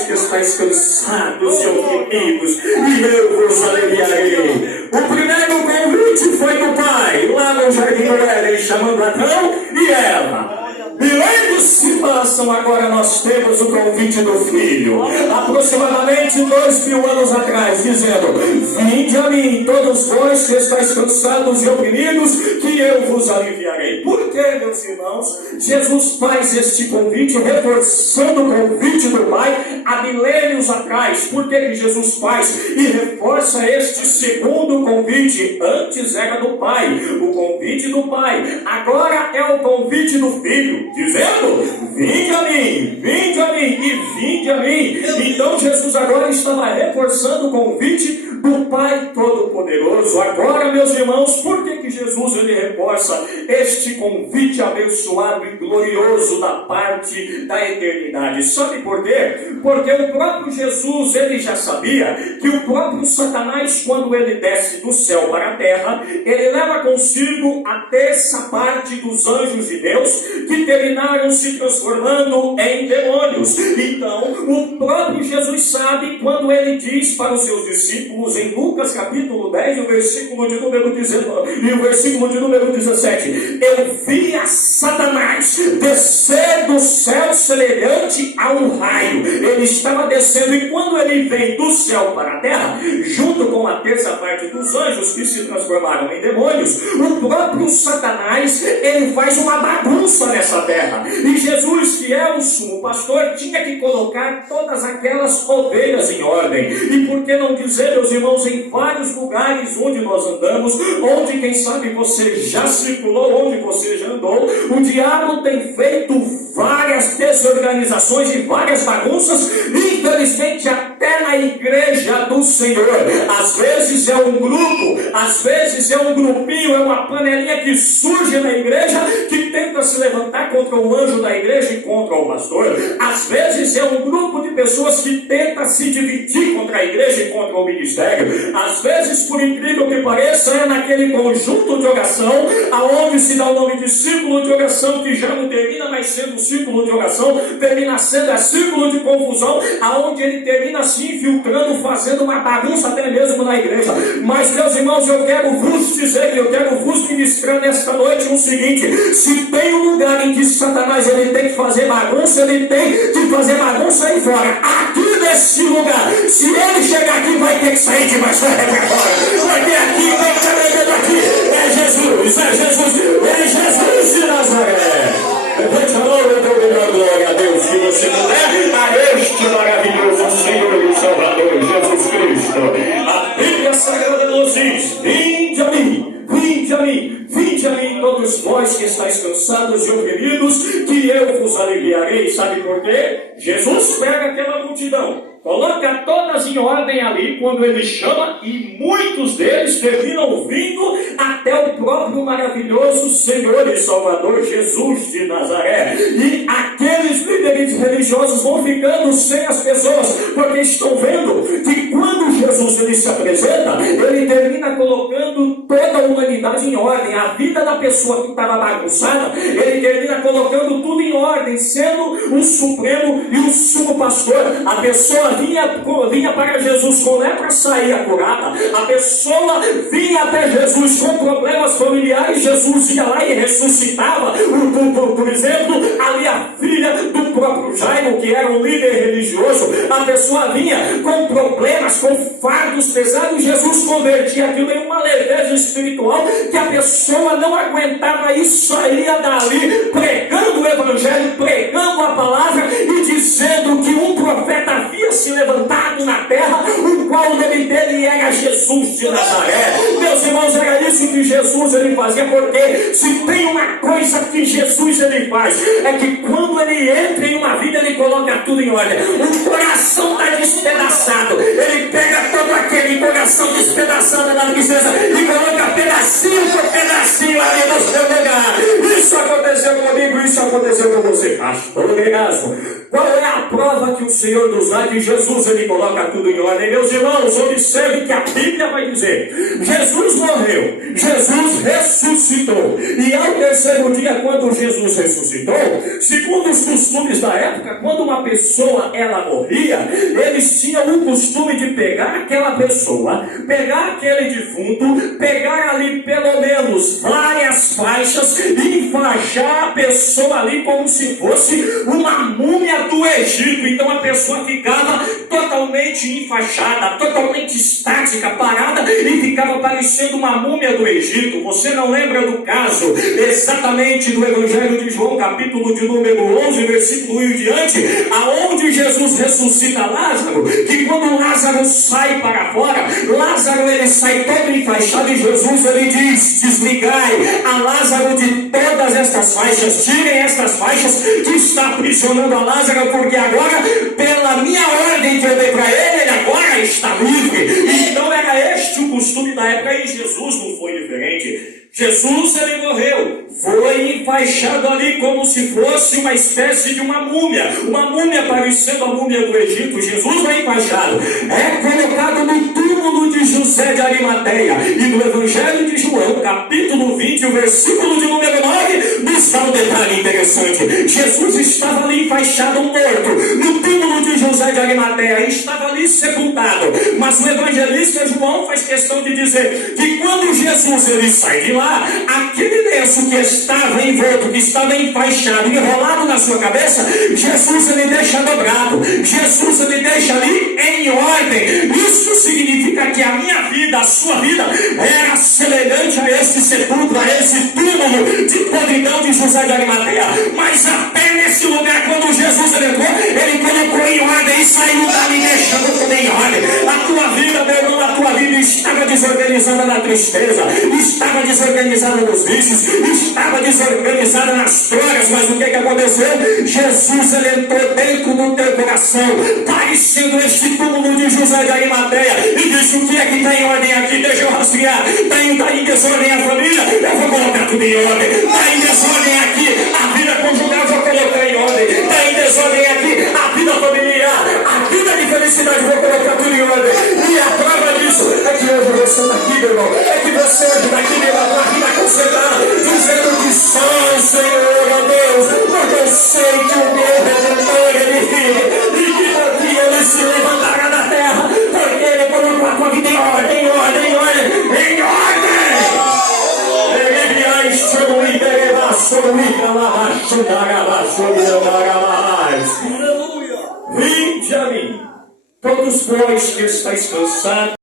vós que estáis cansados e oprimidos, e eu vos aliviarei. O primeiro convite foi do Pai, lá no Jardim do Éden, chamando Adão e Eva. Milênios se passam, agora nós temos o convite do Filho, aproximadamente 2000 anos atrás, dizendo: vinde a mim, todos vós que estáis cansados e oprimidos, que eu vos aliviarei. Por que, meus irmãos, Jesus faz este convite, reforçando o convite do Pai há milênios atrás? Por que Jesus faz e reforça este segundo convite? Antes era do Pai, o convite do Pai, agora é o convite do Filho, dizendo: vinde a mim e vinde a mim. Então Jesus agora estava reforçando o convite do Pai Todo-Poderoso. Agora, meus irmãos, por que Jesus ele reforça este convite abençoado e glorioso da parte da eternidade? Sabe por quê? Porque o próprio Jesus ele já sabia que o próprio Satanás, quando ele desce do céu para a terra, ele leva consigo a terça parte dos anjos de Deus, que terminaram se transformando em demônios. Então, o próprio Jesus sabe, quando ele diz para os seus discípulos em Lucas capítulo 10, o versículo de número 19 e o versículo de número 17: eu vi a Satanás descer do céu semelhante a um raio. Ele estava descendo, e quando ele vem do céu para a terra, junto com a terça parte dos anjos que se transformaram em demônios, o próprio Satanás ele faz uma bagunça nessa terra. E Jesus, que é o sumo pastor, tinha que colocar todas aquelas ovelhas em ordem. E por que não dizer, meus irmãos, em vários lugares onde nós andamos, onde quem sabe você já circulou, onde você já andou, o diabo tem feito várias desorganizações e várias bagunças, infelizmente até na igreja do Senhor. Às vezes é um grupo, às vezes é um grupinho, é uma panelinha que surge na igreja, que tenta se levantar contra o anjo da igreja e contra o pastor. Às vezes é um grupo de pessoas que tenta se dividir contra a igreja e contra o ministério. Às vezes, por incrível que pareça, é naquele conjunto de oração, aonde se dá o nome de círculo de oração, que já não termina mais sendo círculo de oração, termina sendo círculo de confusão, aonde ele termina se infiltrando, fazendo uma bagunça até mesmo na igreja. Mas, meus irmãos, eu quero vos dizer, eu quero vos ministrar nesta noite o seguinte: se tem um lugar em que Satanás ele tem que fazer bagunça, ele tem que fazer bagunça aí fora. Aqui nesse lugar, se ele chegar aqui, vai ter que sair de mais fora para fora. Vai ter aqui, vai estar bebendo aqui. É Jesus, é Jesus, é Jesus de Nazaré. Levante a mão, eu estou dando glória a Deus, que você puder, a este maravilhoso Senhor e Salvador Jesus Cristo. A Bíblia Sagrada nos diz: vinde a mim, vinde a mim, vinde a mim, todos vós que estáis cansados e oprimidos, que eu vos aliviarei. Sabe por quê? Jesus pega aquela multidão, coloca todas em ordem ali quando ele chama, e muitos deles terminam vindo até o próprio maravilhoso Senhor e Salvador Jesus de Nazaré. E aqueles líderes religiosos vão ficando sem as pessoas, porque estão vendo que quando Jesus ele se apresenta, ele termina colocando toda a humanidade em ordem. A vida da pessoa que estava bagunçada, ele termina colocando tudo em ordem, sendo o supremo e o sumo pastor. A pessoa vinha para Jesus com lepra, saía curada. A pessoa vinha até Jesus com problemas familiares, Jesus ia lá e ressuscitava. Por exemplo, ali a filha do próprio Jairo, que era um líder religioso, a pessoa vinha com problemas, com fardos pesados, Jesus convertia aquilo em uma leveza espiritual, que a pessoa não aguentava e saía dali pregando o evangelho, pregando a palavra e dizendo que um profeta havia se levantado na terra, o qual o nome dele era Jesus de Nazaré. Meus irmãos, era isso que Jesus ele fazia, porque se tem uma coisa que Jesus ele faz, é que quando ele entra em uma vida, ele coloca tudo em ordem. O coração está despedaçado, ele pega todo aquele coração despedaçado da princesa e coloca pedacinho por pedacinho ali no seu lugar. Isso acontece aconteceu comigo, isso aconteceu com você. Pastor Benasco, qual é a prova que o Senhor nos dá que Jesus ele coloca tudo em ordem? Meus irmãos, observe que a Bíblia vai dizer: Jesus morreu, Jesus ressuscitou, e ao terceiro dia, quando Jesus ressuscitou, segundo os costumes da época, quando uma pessoa ela morria, eles tinham o costume de pegar aquela pessoa, pegar aquele defunto, pegar ali pelo menos várias faixas e enfaixar a pessoa ali como se fosse uma múmia do Egito. Então a pessoa ficava totalmente enfaixada, totalmente estática, parada, e ficava parecendo uma múmia do Egito. Você não lembra do caso exatamente do Evangelho de João, capítulo de número 11, versículo 1 em diante, aonde Jesus ressuscita Lázaro, que quando Lázaro sai para fora, Lázaro ele sai todo enfaixado, e Jesus ele diz: desligai a Lázaro de todas estas faixas, tirem estas faixas que está aprisionando a Lázaro, porque agora, pela minha ordem que eu dei para ele, ele agora está livre. Então era este o costume da época, e Jesus não foi diferente. Jesus ele morreu, foi enfaixado ali como se fosse uma espécie de uma múmia parecendo a múmia do Egito. Jesus foi enfaixado, é colocado no túmulo de José de Arimateia, e no Evangelho de João, capítulo 20, o versículo de número 9, nos dá um detalhe interessante. Jesus estava ali enfaixado, morto, no túmulo de José de Arimateia, estava ali sepultado, mas o evangelista João faz questão de dizer que quando Jesus ele sai de lá, aquele lenço que estava envolto, que estava enfaixado, enrolado na sua cabeça, Jesus ele deixa dobrado, Jesus ele deixa ali em ordem. Isso significa que a minha vida, a sua vida, era semelhante a esse sepulcro, a esse túmulo de podridão de José de Arimateia. Mas até nesse lugar, quando Jesus entrou, ele colocou em ordem e saiu dali deixando tudo em ordem. A tua vida, meu irmão, a tua vida estava desorganizada na tristeza, estava desorganizada nos vícios, estava desorganizada nas drogas, mas o que aconteceu? Jesus ele entrou dentro do teu coração, parecendo este túmulo de José de Arimateia, e disse: o que é que está em ordem aqui? Deixa eu rastrear. Está em desordem a família? Eu vou colocar tudo em ordem. Está em desordem aqui a vida conjugal, vou colocar em ordem. Está em desordem aqui a vida familiar, a vida de felicidade, vou colocar tudo em ordem. E a prova disso é que hoje você está aqui, meu irmão, é que você hoje está aqui, meu irmão, aqui na concentrada, dizendo que só, Senhor, ó Deus, porque eu sei que o meu Redentor ele vive, e que por dia ele se levantará da terra, porque ele colocou a tua vida em ordem, em ordem, em ordem, em ordem. Vinde a mim, todos vós que estáis cansados